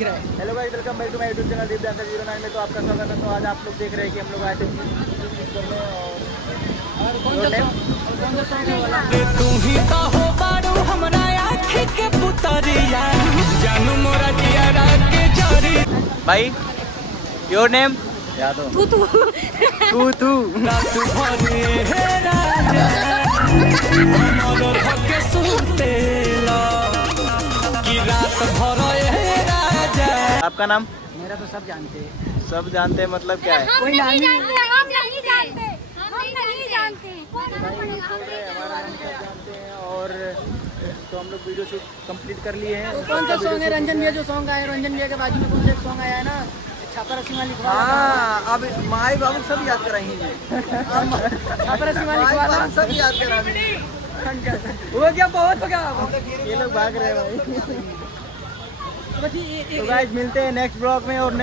दिख रहा है। Hello guys, welcome back to my YouTube channel Deep dancer 09 में। तो आपका स्वागत है। तो आज आप लोग देख रहे हैं कि हम लोग आए थे करने और कौन सा सॉन्ग है वाला? तू ही तो हो बारू हमरा आँख के पुतरिया जानू मोरा जिया के जरी भाई योर नेम याद हो? तू तू तू रात भरे हे राजा मोर धके सुतेला कि रात भरे हे राजा। आपका नाम? मेरा तो सब जानते हैं। सब जानते हैं मतलब क्या है? हम नहीं जानते, हम नहीं जानते, हम नहीं जानते। हमारा नाम सब जानते हैं। और तो हम लोग वीडियो शूट कंप्लीट कर लिए हैं। कौन सा सॉन्ग है? रंजन भैया जो सॉन्ग आया, रंजन भैया के बाजू में कौन सा सॉन्ग आया है ना, छापरा सीमा लिखवा। हाँ, अब माई बाबू सब याद कराएंगे। छापरा सीमा लिखवा सब याद कराएंगे। वो क्या बहुत हो गया। ये लोग भाग रहे हैं भाई। तो बस तो गाइस मिलते हैं नेक्स्ट ब्लॉग में और